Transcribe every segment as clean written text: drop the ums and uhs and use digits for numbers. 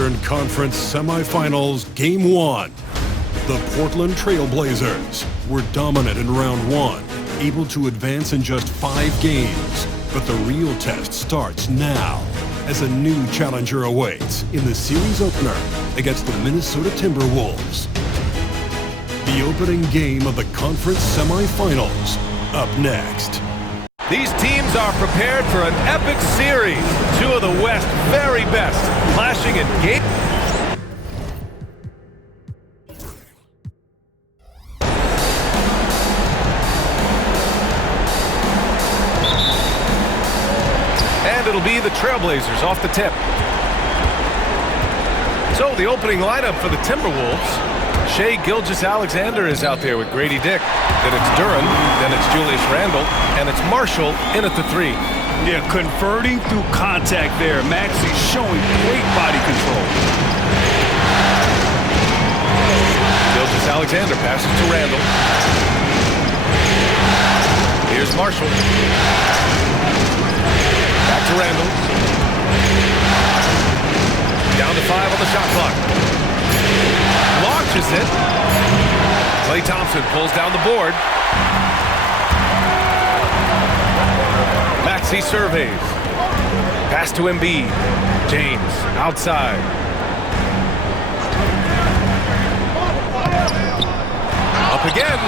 Eastern Conference Semifinals Game 1. The Portland Trail Blazers were dominant in round 1, able to advance in just 5 games. But the real test starts now as a new challenger awaits in the series opener against the Minnesota Timberwolves. The opening game of the conference semifinals up next. These teams are prepared for an epic series. Two of the West's very best clashing in game. And it'll be the Trailblazers off the tip. So the opening lineup for the Timberwolves. Shai Gilgeous-Alexander is out there with Grady Dick. Then it's Duren, then it's Julius Randle, and it's Marshall in at the 3. Yeah, converting through contact there. Maxey showing great body control. Gilgeous-Alexander passes to Randle. Here's Marshall. Back to Randle. Down to 5 on the shot clock. Launches it. Klay Thompson pulls down the board. Maxey surveys. Pass to Embiid. James outside. Up again.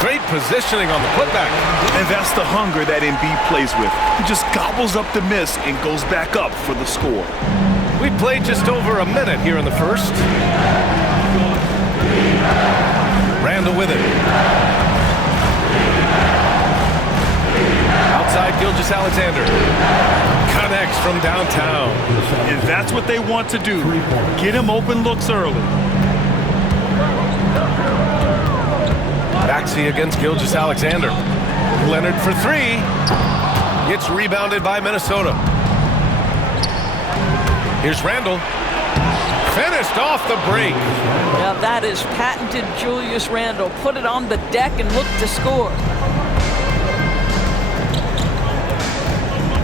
Great positioning on the putback. And that's the hunger that Embiid plays with. He just gobbles up the miss and goes back up for the score. We played just over a minute here in the first. Randle with it. Outside Gilgeous-Alexander. Connects from downtown. And that's what they want to do. Get him open looks early. Maxey against Gilgeous-Alexander. Leonard for 3. Gets rebounded by Minnesota. Here's Randle. Finished off the break. Now that is patented Julius Randle. Put it on the deck and look to score.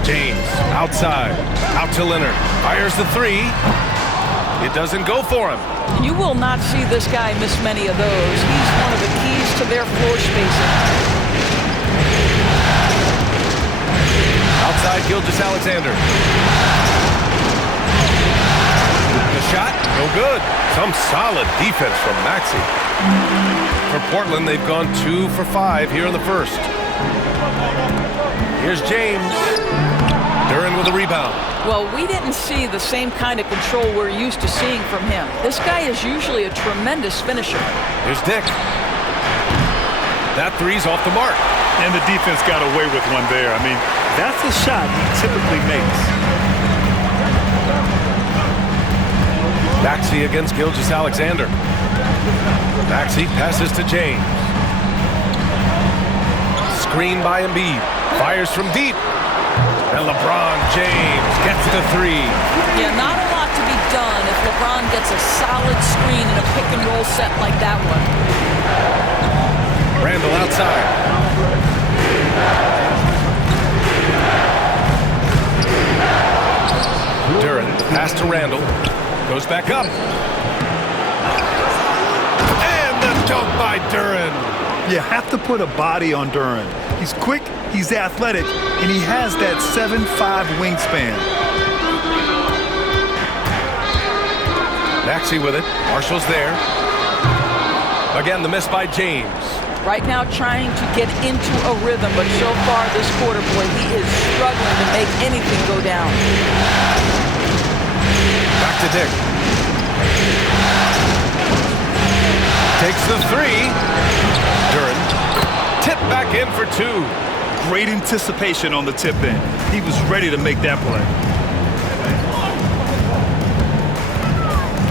James outside. Out to Leonard. Fires the 3. It doesn't go for him. You will not see this guy miss many of those. He's one of the keys to their floor spacing. Outside Gilgeous-Alexander. Shot, no good. Some solid defense from Maxey. For Portland, they've gone 2 for 5 here in the first. Here's James. Duren with a rebound. Well, we didn't see the same kind of control we're used to seeing from him. This guy is usually a tremendous finisher. Here's Dick. That 3's off the mark. And the defense got away with one there. I mean, that's a shot he typically makes. Maxey against Gilgeous-Alexander. Maxey passes to James. Screen by Embiid. Fires from deep. And LeBron James gets the 3. Yeah, not a lot to be done if LeBron gets a solid screen in a pick-and-roll set like that one. Randle outside. Duren, pass to Randle. Goes back up. And the dunk by Duren. You have to put a body on Duren. He's quick, he's athletic, and he has that 7'5" wingspan. Maxey with it. Marshall's there. Again, the miss by James. Right now trying to get into a rhythm, but so far this quarter, boy, he is struggling to make anything go down. Back to Dick. Takes the 3. Duren. Tip back in for 2. Great anticipation on the tip in. He was ready to make that play.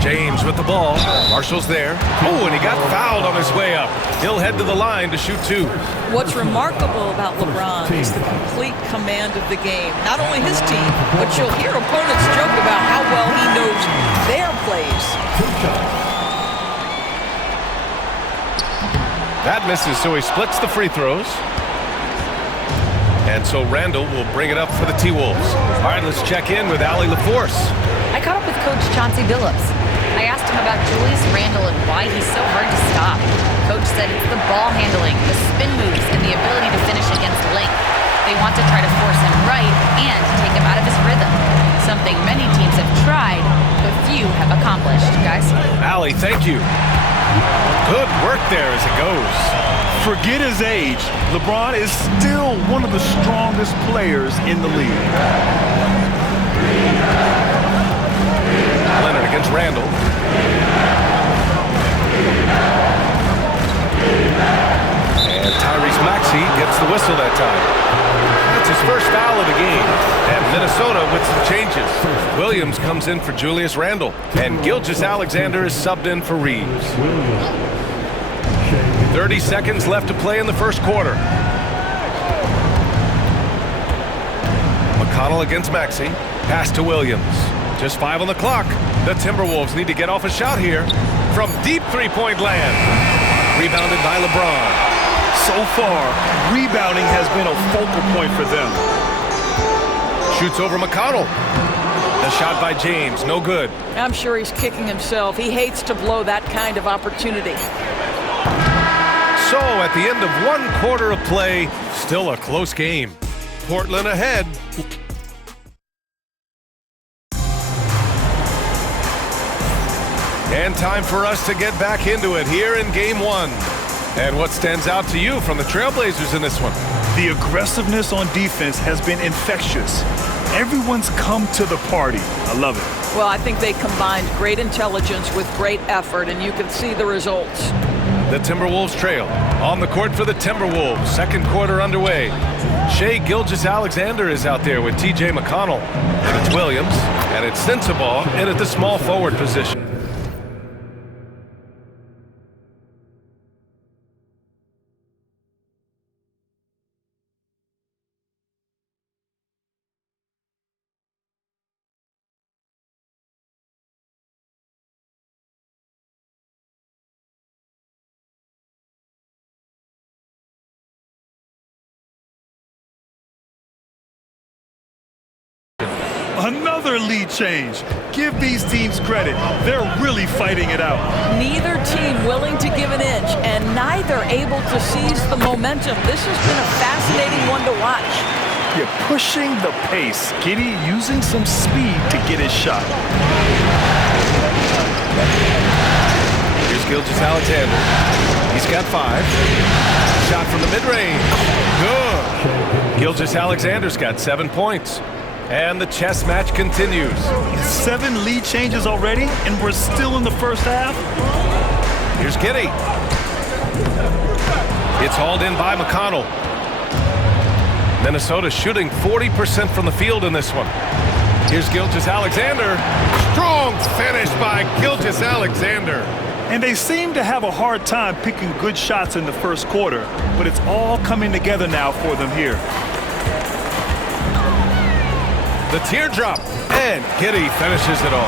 James with the ball. Marshall's there. Oh, and he got fouled on his way up. He'll head to the line to shoot 2. What's remarkable about LeBron is the complete command of the game. Not only his team, but you'll hear opponents joke about how well he knows their plays. That misses, so he splits the free throws. And so Randle will bring it up for the T-Wolves. All right, let's check in with Allie LaForce. I caught up with Coach Chauncey Billups. I asked him about Julius Randle and why he's so hard to stop. Coach said it's the ball handling, the spin moves, and the ability to finish against length. They want to try to force him right and take him out of his rhythm. Something many teams have tried, but few have accomplished, guys. Allie, thank you. Good work there as it goes. Forget his age. LeBron is still one of the strongest players in the league. Leonard against Randall. And Tyrese Maxey gets the whistle that time. That's his first foul of the game. And Minnesota with some changes. Williams comes in for Julius Randle. And Gilgeous-Alexander is subbed in for Reeves. 30 seconds left to play in the first quarter. McConnell against Maxey. Pass to Williams. Just 5 on the clock. The Timberwolves need to get off a shot here from deep three-point land. Rebounded by LeBron. So far, rebounding has been a focal point for them. Shoots over McConnell. The shot by James, no good. I'm sure he's kicking himself. He hates to blow that kind of opportunity. So at the end of 1 quarter of play, still a close game. Portland ahead. And time for us to get back into it here in Game 1. And what stands out to you from the Trailblazers in this one? The aggressiveness on defense has been infectious. Everyone's come to the party. I love it. Well, I think they combined great intelligence with great effort, and you can see the results. The Timberwolves trail. On the court for the Timberwolves. Second quarter underway. Shai Gilgeous-Alexander is out there with T.J. McConnell. And it's Williams. And it's Sensabaugh in at the small forward position. Another lead change. Give these teams credit. They're really fighting it out. Neither team willing to give an inch, and neither able to seize the momentum. This has been a fascinating one to watch. You're pushing the pace. Giddey using some speed to get his shot. Here's Gilgeous-Alexander. He's got 5. Shot from the mid-range. Good. Gilgeous-Alexander's got 7 points. And the chess match continues. 7 lead changes already, and we're still in the first half. Here's Giddey. It's hauled in by McConnell. Minnesota shooting 40% from the field in this one. Here's Gilgeous-Alexander. Strong finish by Gilgeous-Alexander. And they seem to have a hard time picking good shots in the first quarter, but it's all coming together now for them here. The teardrop, and Giddey finishes it all.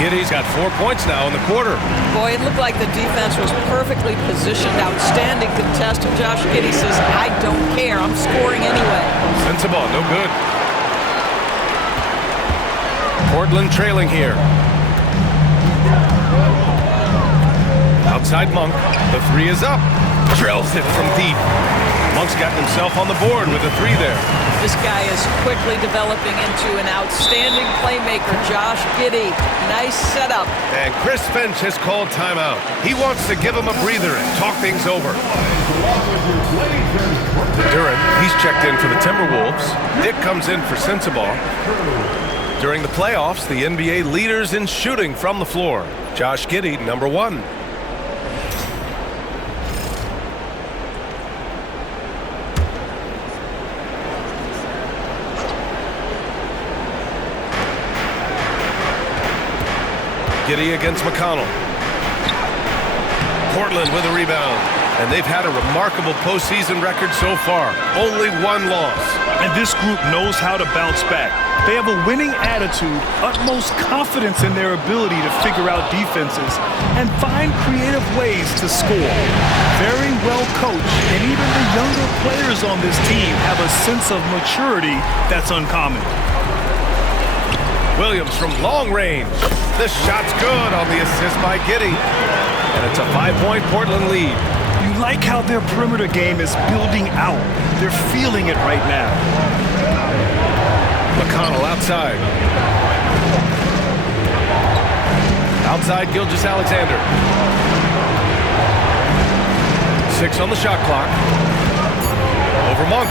Giddey's got 4 points now in the quarter. Boy, it looked like the defense was perfectly positioned. Outstanding contest, and Josh Giddey says, I don't care, I'm scoring anyway. Sensabaugh, no good. Portland trailing here. Outside Monk, the 3 is up. Drills it from deep. Monk's got himself on the board with a 3 there. This guy is quickly developing into an outstanding playmaker, Josh Giddey. Nice setup. And Chris Finch has called timeout. He wants to give him a breather and talk things over. Duran, he's checked in for the Timberwolves. Dick comes in for Sensabaugh. During the playoffs, the NBA leaders in shooting from the floor. Josh Giddey, number 1. Giddey against McConnell. Portland with a rebound. And they've had a remarkable postseason record so far. Only 1 loss. And this group knows how to bounce back. They have a winning attitude, utmost confidence in their ability to figure out defenses, and find creative ways to score. Very well coached, and even the younger players on this team have a sense of maturity that's uncommon. Williams from long range. This shot's good on the assist by Giddey. And it's a 5-point Portland lead. You like how their perimeter game is building out. They're feeling it right now. McConnell outside. Outside Gilgeous-Alexander. 6 on the shot clock. Over Monk.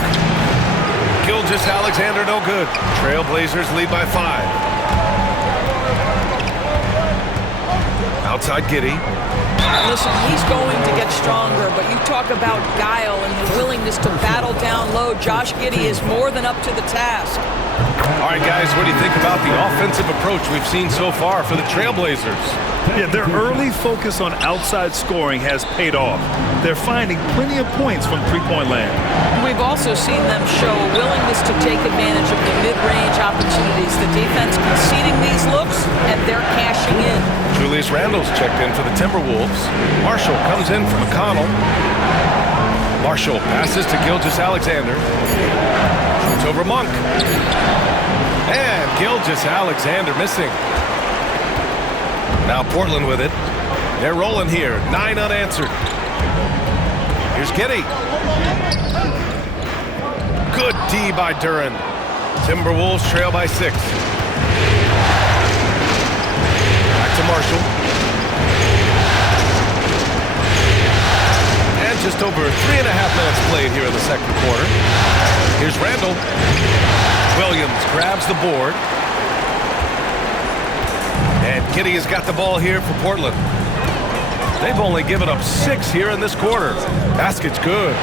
Gilgeous-Alexander no good. Trailblazers lead by 5. Outside Giddey. Listen, he's going to get stronger, but you talk about guile and the willingness to battle down low. Josh Giddey is more than up to the task. All right, guys, what do you think about the offensive approach we've seen so far for the Trailblazers? Yeah, their early focus on outside scoring has paid off. They're finding plenty of points from three-point land. We've also seen them show a willingness to take advantage of the mid-range opportunities. The defense conceding these looks, and they're cashing in. Julius Randle's checked in for the Timberwolves. Marshall comes in for McConnell. Marshall passes to Gilgeous-Alexander. Shoots over Monk. And Gilgeous-Alexander missing. Now Portland with it. They're rolling here. 9 unanswered. Here's Giddey. Good D by Duren. Timberwolves trail by 6. Back to Marshall. And just over 3.5 minutes played here in the second quarter. Here's Randle. Williams grabs the board. And Giddey has got the ball here for Portland. They've only given up 6 here in this quarter. Basket's good.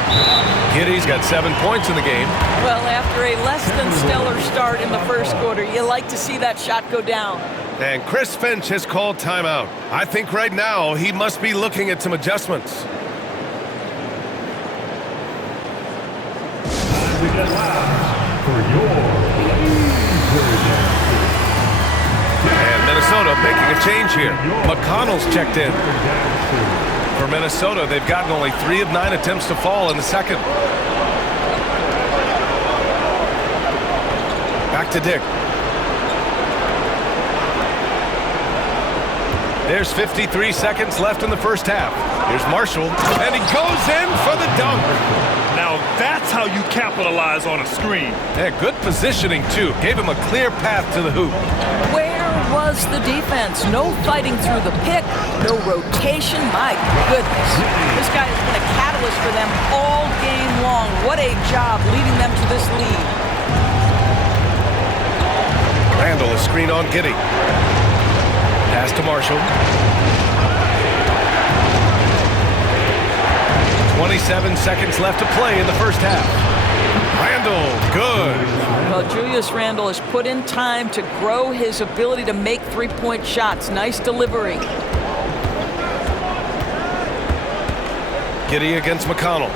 Giddey's got 7 points in the game. Well, after a less than stellar start in the first quarter, you like to see that shot go down. And Chris Finch has called timeout. I think right now he must be looking at some adjustments. And Minnesota making a change here. McConnell's checked in. For Minnesota, they've gotten only 3 of 9 attempts to fall in the second. Back to Dick. There's 53 seconds left in the first half. Here's Marshall, and he goes in for the dunk. Now that's how you capitalize on a screen. Yeah, good positioning, too. Gave him a clear path to the hoop. Where was the defense? No fighting through the pick, no rotation. My goodness. This guy has been a catalyst for them all game long. What a job leading them to this lead. Randle is screen on Giddey. Pass to Marshall. 27 seconds left to play in the first half. Randle, good. Well, Julius Randle has put in time to grow his ability to make three-point shots. Nice delivery. Giddey against McConnell.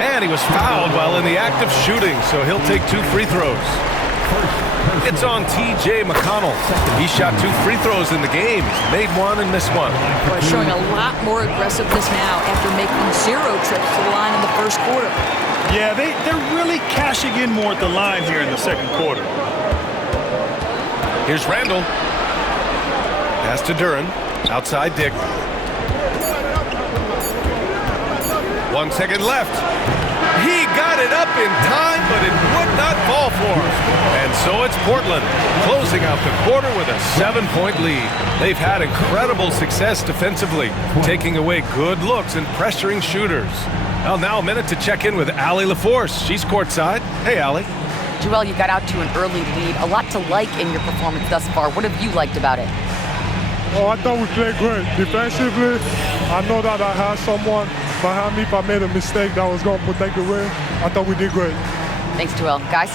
And he was fouled while in the act of shooting, so he'll take 2 free throws. It's on T.J. McConnell. He shot 2 free throws in the game. Made 1 and missed 1. We're showing a lot more aggressiveness now after making 0 trips to the line in the first quarter. Yeah, they're really cashing in more at the line here in the second quarter. Here's Randle. Pass to Duren. Outside Dick. 1 second left. He got it up in time, but it would not fall for him. And so it's Portland closing out the quarter with a 7-point lead. They've had incredible success defensively, taking away good looks and pressuring shooters. Well, now a minute to check in with Allie LaForce. She's courtside. Hey, Allie. Joel, you got out to an early lead. A lot to like in your performance thus far. What have you liked about it? Oh, I thought we played great. Defensively, I know that I had someone behind me. If I made a mistake that was going to protect the rim, I thought we did great. Thanks, Joel. Guys?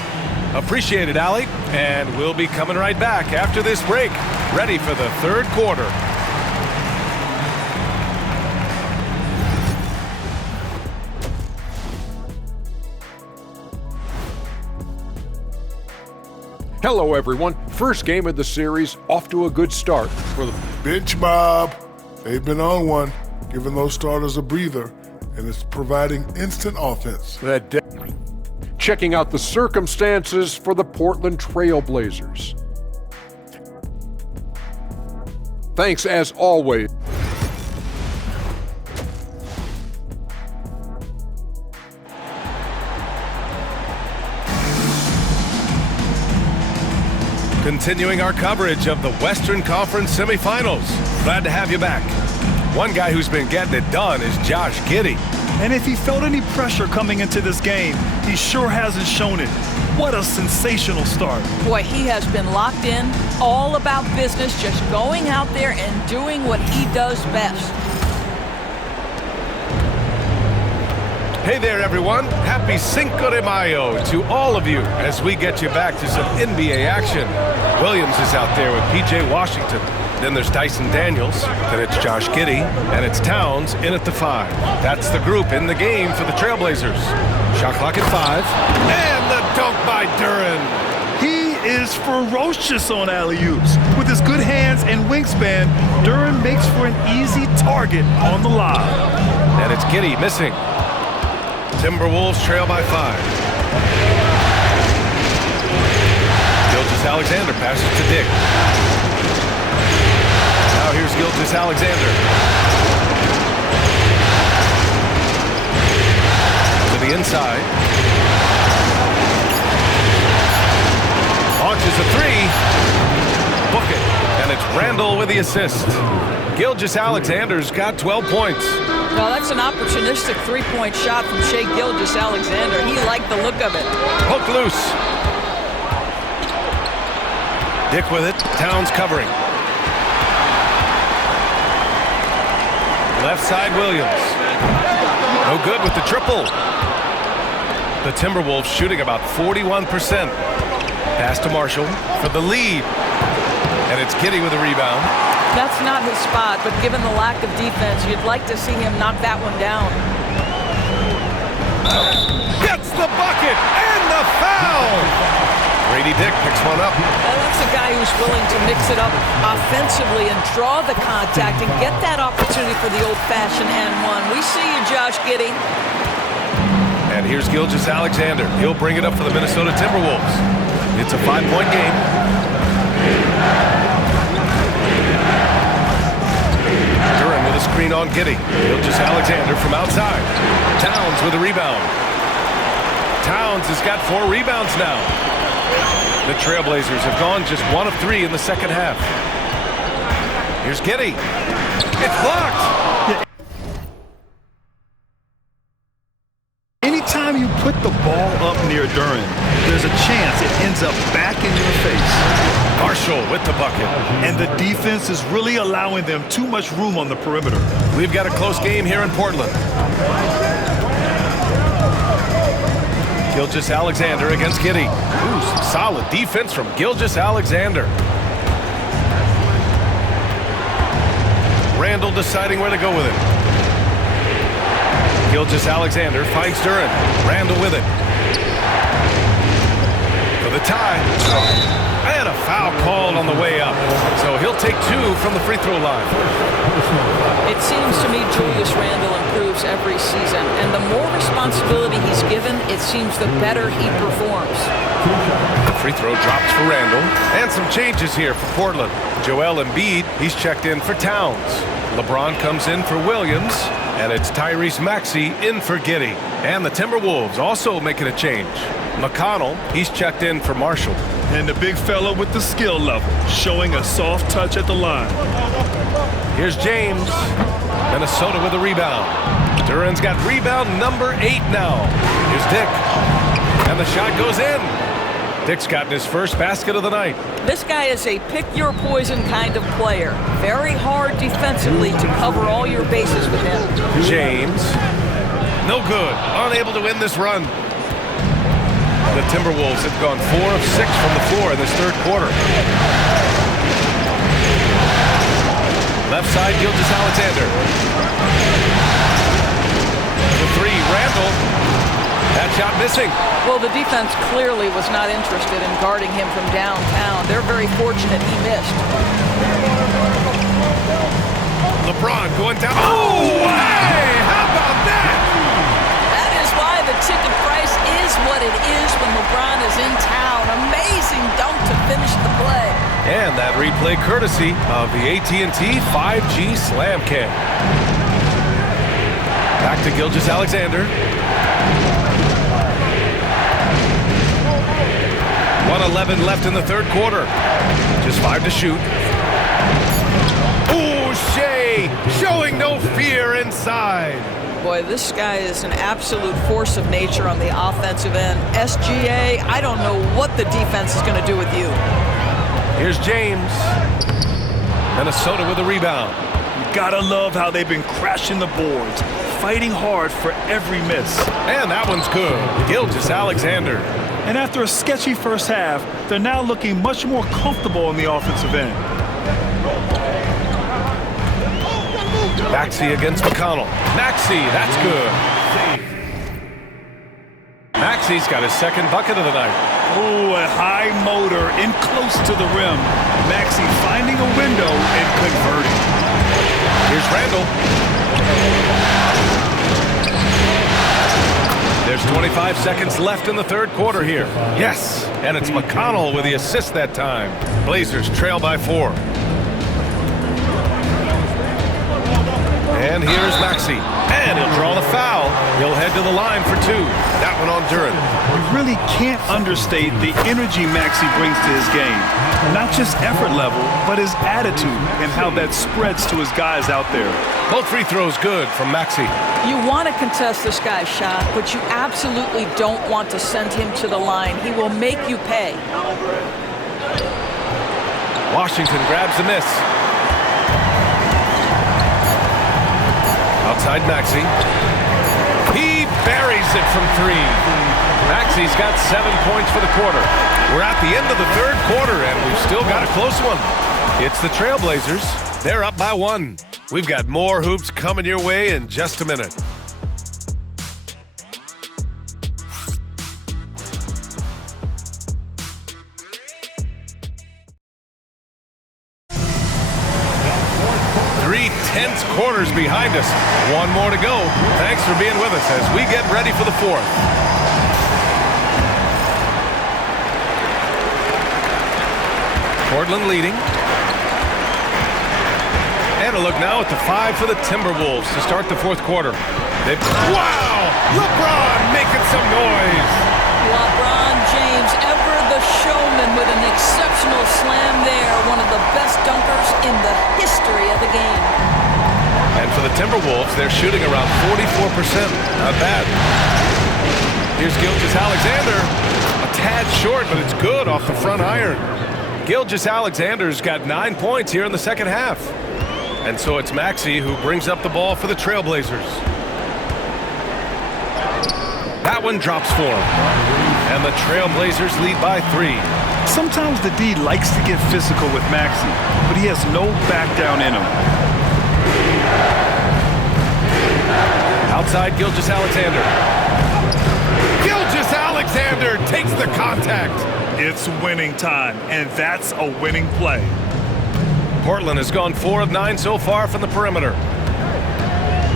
Appreciate it, Allie. And we'll be coming right back after this break, ready for the third quarter. Hello, everyone. First game of the series, off to a good start for the bench mob. They've been on one, giving those starters a breather, and it's providing instant offense. checking out the circumstances for the Portland Trail Blazers. Thanks as always. Continuing our coverage of the Western Conference semifinals. Glad to have you back. One guy who's been getting it done is Josh Giddey. And if he felt any pressure coming into this game, he sure hasn't shown it. What a sensational start. Boy, he has been locked in, all about business, just going out there and doing what he does best. Hey there, everyone. Happy Cinco de Mayo to all of you as we get you back to some NBA action. Williams is out there with P.J. Washington. Then there's Dyson Daniels. Then it's Josh Giddey. And it's Towns in at the 5. That's the group in the game for the Trailblazers. Shot clock at 5. And the dunk by Duren. He is ferocious on alley-oops. With his good hands and wingspan, Duren makes for an easy target on the lob. And it's Giddey missing. Timberwolves trail by 5. Gilgeous-Alexander passes to Dick. Now here's Gilgeous-Alexander. To the inside. Launches a 3. Book it. And it's Randall with the assist. Gilgeous-Alexander's got 12 points. Well, that's an opportunistic three-point shot from Shai Gilgeous-Alexander. He liked the look of it. Hook loose. Dick with it. Towns covering. Left side, Williams. No good with the triple. The Timberwolves shooting about 41%. Pass to Marshall for the lead. And it's Giddey with a rebound. That's not his spot, but given the lack of defense, you'd like to see him knock that one down. Gets the bucket and the foul! Grady Dick picks one up. Well, that's a guy who's willing to mix it up offensively and draw the contact and get that opportunity for the old-fashioned and one. We see you, Josh Giddey. And here's Gilgeous-Alexander. He'll bring it up for the Minnesota Timberwolves. It's a 5-point game. Duren with a screen on Giddey. Gilgeous-Alexander from outside. Towns with a rebound. Towns has got 4 rebounds now. The Trailblazers have gone just 1 of 3 in the second half. Here's Giddey. It's blocked. Anytime you put the ball up near Duren, there's a chance it ends up back in your face. Marshall with the bucket. And the defense is really allowing them too much room on the perimeter. We've got a close game here in Portland. Gilgeous-Alexander against Giddey. Ooh, some solid defense from Gilgeous-Alexander. Randall deciding where to go with it. Gilgeous-Alexander finds Duren. Randall with it. For the tie. And a foul called on the way up. So he'll take 2 from the free throw line. It seems to me Julius Randle improves every season, and the more responsibility he's given, it seems the better he performs. The free throw drops for Randall. And some changes here for Portland. Joel Embiid, he's checked in for Towns. LeBron comes in for Williams. And it's Tyrese Maxey in for Giddey. And the Timberwolves also making a change. McConnell, he's checked in for Marshall. And the big fella with the skill level, showing a soft touch at the line. Here's James. Minnesota with a rebound. Duren's got rebound number 8 now. Here's Dick. And the shot goes in. Dick's gotten his first basket of the night. This guy is a pick-your-poison kind of player. Very hard defensively to cover all your bases with him. James. No good. Unable to win this run. The Timberwolves have gone 4 of 6 from the floor in this third quarter. Left side, Gilgeous-Alexander. The 3, Randall. That shot missing. Well, the defense clearly was not interested in guarding him from downtown. They're very fortunate he missed. LeBron going down. Oh, hey! How about that? That is why the ticket price is what it is when LeBron is in town. Amazing. amazing dunk to finish the play. And that replay courtesy of the AT&T 5G Slam Cam. Back to Gilgeous-Alexander. 1:11 left in the third quarter. Just 5 to shoot. Ooh, Shea showing no fear inside. Boy, this guy is an absolute force of nature on the offensive end. SGA, I don't know what the defense is going to do with you. Here's James. Minnesota with a rebound. You gotta love how they've been crashing the boards, fighting hard for every miss. And that one's good. Gilgeous-Alexander. And after a sketchy first half, they're now looking much more comfortable on the offensive end. Maxey against McConnell. Maxey, that's good. Maxey's got his second bucket of the night. Oh, a high motor in close to the rim. Maxey finding a window and converting. Here's Randall. There's 25 seconds left in the third quarter here. Yes, and it's McConnell with the assist that time. Blazers trail by 4. And here's Maxey. And he'll draw the foul. He'll head to the line for 2. That one on Duren. You really can't understate the energy Maxey brings to his game. Not just effort level, but his attitude and how that spreads to his guys out there. Both free throws good from Maxey. You want to contest this guy's shot, but you absolutely don't want to send him to the line. He will make you pay. Washington grabs the miss. Outside Maxey. He buries it from 3. Maxey's got 7 points for the quarter. We're at the end of the third quarter, and we've still got a close one. It's the Trailblazers. They're up by 1. We've got more hoops coming your way in just a minute. Tense quarters behind us. 1 more to go. Thanks for being with us as we get ready for the 4th. Portland leading. And a look now at the 5 for the Timberwolves to start the 4th quarter. Wow! LeBron making some noise. LeBron James, ever the showman with an exceptional slam there. One of the best dunkers in the history of the game. And for the Timberwolves, they're shooting around 44%. Not bad. Here's Gilgeous-Alexander. A tad short, but it's good off the front iron. Gilgeous-Alexander's got 9 points here in the second half. And so it's Maxey who brings up the ball for the Trailblazers. That one drops for him. And the Trailblazers lead by 3. Sometimes the D likes to get physical with Maxey, but he has no back down in him. Outside Gilgeous-Alexander. Gilgeous-Alexander takes the contact. It's winning time, and that's a winning play. Portland has gone 4 of 9 so far from the perimeter.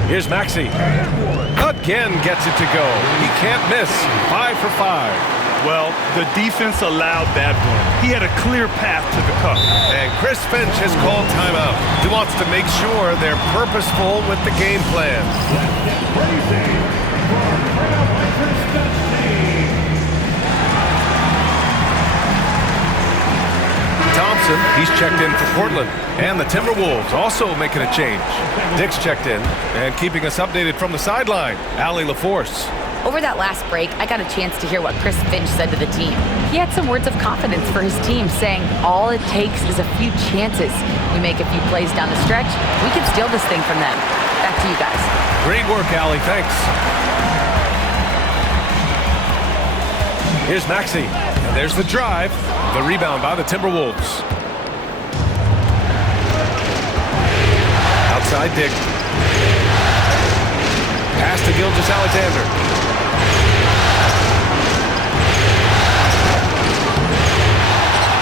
Here's Maxey. Again gets it to go. He can't miss. 5 for 5. Well, the defense allowed that one. He had a clear path to the cup. And Chris Finch has called timeout. He wants to make sure they're purposeful with the game plan. Thompson, he's checked in for Portland. And the Timberwolves also making a change. Dick's checked in and keeping us updated from the sideline. Allie LaForce. Over that last break, I got a chance to hear what Chris Finch said to the team. He had some words of confidence for his team, saying all it takes is a few chances. We make a few plays down the stretch, we can steal this thing from them. Back to you guys. Great work, Allie. Thanks. Here's Maxey. And there's the drive. The rebound by the Timberwolves. Outside Dick. Pass to Gilgeous-Alexander.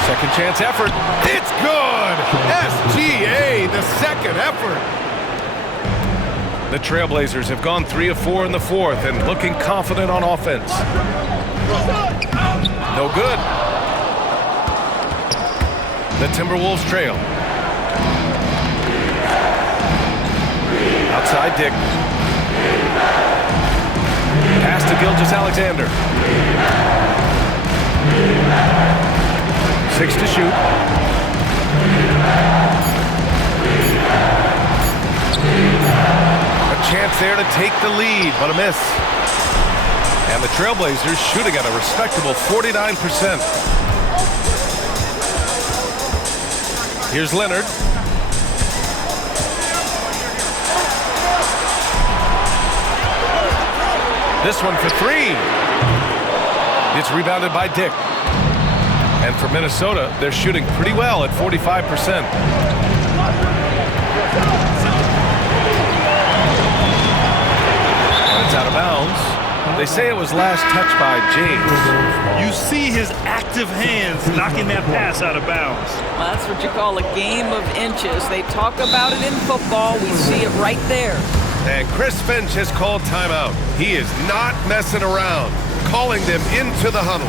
Second chance effort. It's good! SGA, the second effort. The Trailblazers have gone 3 of 4 in the 4th and looking confident on offense. No good. The Timberwolves trail. Outside Dick. Pass to Gilgeous-Alexander. 6 to shoot. A chance there to take the lead, but a miss. And the Trailblazers shooting at a respectable 49%. Here's Leonard. This one for 3. It's rebounded by Dick. And for Minnesota, they're shooting pretty well at 45%. And it's out of bounds. They say it was last touched by James. You see his active hands knocking that pass out of bounds. Well, that's what you call a game of inches. They talk about it in football. We see it right there. And Chris Finch has called timeout. He is not messing around, calling them into the huddle.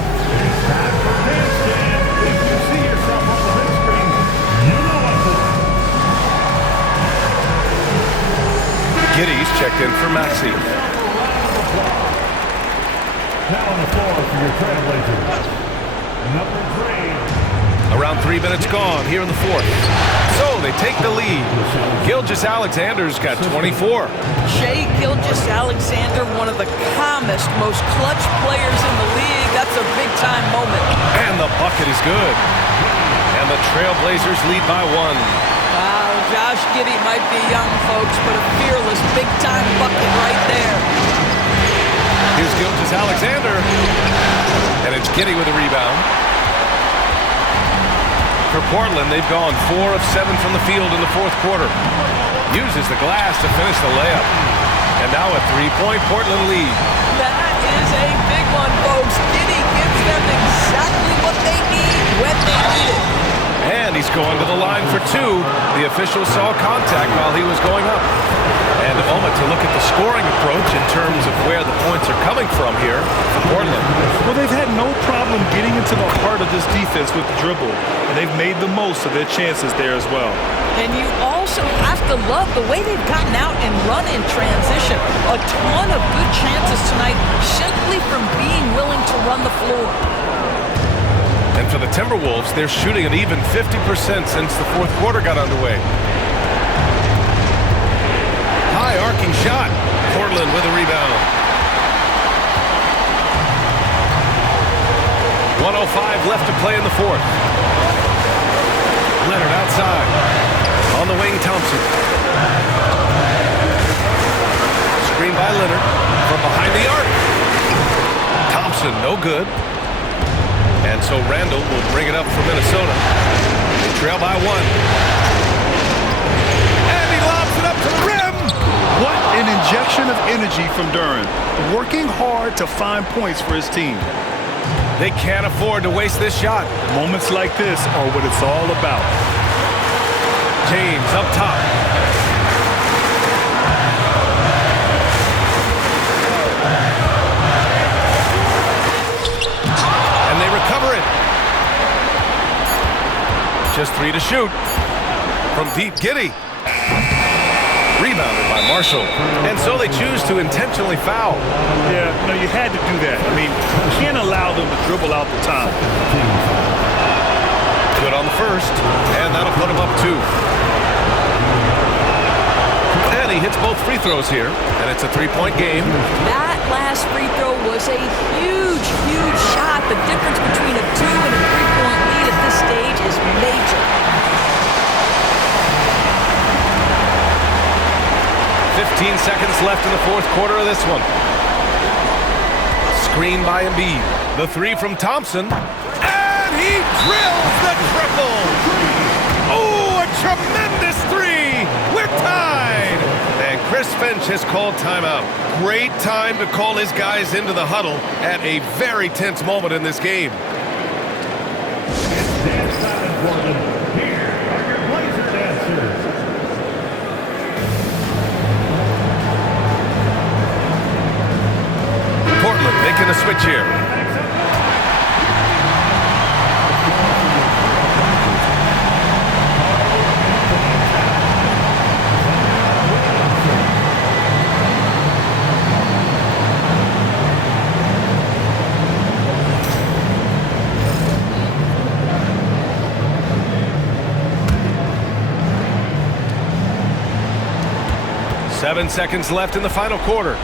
Giddey's checked in for Maxey. Now on the floor for your Trailblazers, number 3. Around 3 minutes gone here in the fourth. So they take the lead. Gilgeous-Alexander's got 24. Shai Gilgeous-Alexander, one of the calmest, most clutch players in the league. That's a big-time moment. And the bucket is good. And the Trailblazers lead by 1. Wow, Josh Giddey might be young, folks, but a fearless, big-time bucket right there. Here's Gilgeous-Alexander. And it's Giddey with a rebound. For Portland, they've gone 4 of 7 from the field in the fourth quarter. Uses the glass to finish the layup. And now a 3-point Portland lead. That is a big one, folks. Giddey gives them exactly what they need when they need it. And he's going to the line for 2. The official saw contact while he was going up. And a moment to look at the scoring approach in terms of where the points are coming from here for Portland. Well, they've had no problem getting into the heart of this defense with the dribble, and they've made the most of their chances there as well. And you also have to love the way they've gotten out and run in transition. A ton of good chances tonight simply from being willing to run the floor. And for the Timberwolves, they're shooting an even 50% since the fourth quarter got underway. High arcing shot. Portland with a rebound. 1:05 left to play in the fourth. Leonard outside. On the wing, Thompson. Screen by Leonard from behind the arc. Thompson, no good. And so Randall will bring it up for Minnesota. They trail by 1. And he lobs it up to the rim. What an injection of energy from Duren, working hard to find points for his team. They can't afford to waste this shot. Moments like this are what it's all about. James up top. And they recover it. Just 3 to shoot. From deep, Giddey. Rebounded by Marshall. And so they choose to intentionally foul. Yeah, no, you had to do that. I mean, you can't allow them to dribble out the time. Good on the first, and that'll put him up 2. And he hits both free throws here, and it's a 3-point game. That last free throw was a huge, huge shot. The difference between a 2 and a 3-point lead at this stage is major. 15 seconds left in the fourth quarter of this one. Screen by Embiid. The 3 from Thompson. And he drills the triple. Oh, a tremendous 3. We're tied. And Chris Finch has called timeout. Great time to call his guys into the huddle at a very tense moment in this game. Dance time in Portland. Here are your Blazer dancers. Portland making a switch here. 7 seconds left in the final quarter.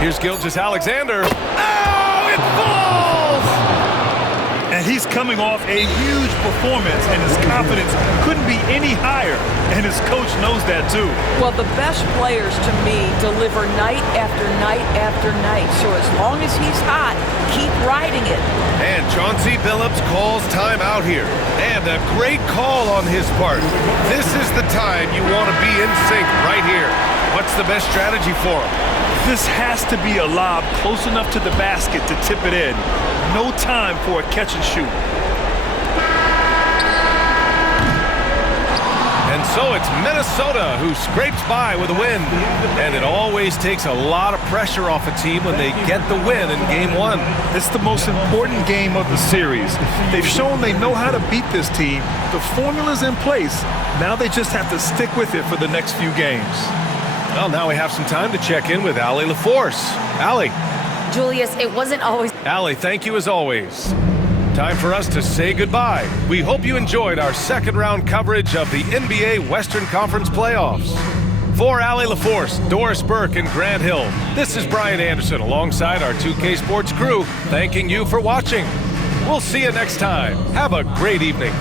Here's Gilgeous-Alexander. Oh, it falls! And he's coming off a huge performance, and his confidence couldn't be any higher. And his coach knows that, too. Well, the best players, to me, deliver night after night after night. So as long as he's hot, keep riding it. And Chauncey Billups calls time out here. And a great call on his part. This is the time you want to be in sync right here. What's the best strategy for him? This has to be a lob close enough to the basket to tip it in. No time for a catch and shoot. And so it's Minnesota who scrapes by with a win. And it always takes a lot of pressure off a team when they get the win in Game 1. It's the most important game of the series. They've shown they know how to beat this team. The formula's in place. Now they just have to stick with it for the next few games. Well, now we have some time to check in with Allie LaForce. Allie. Julius, it wasn't always... Allie, thank you as always. Time for us to say goodbye. We hope you enjoyed our second-round coverage of the NBA Western Conference playoffs. For Allie LaForce, Doris Burke, and Grant Hill, this is Brian Anderson alongside our 2K Sports crew, thanking you for watching. We'll see you next time. Have a great evening.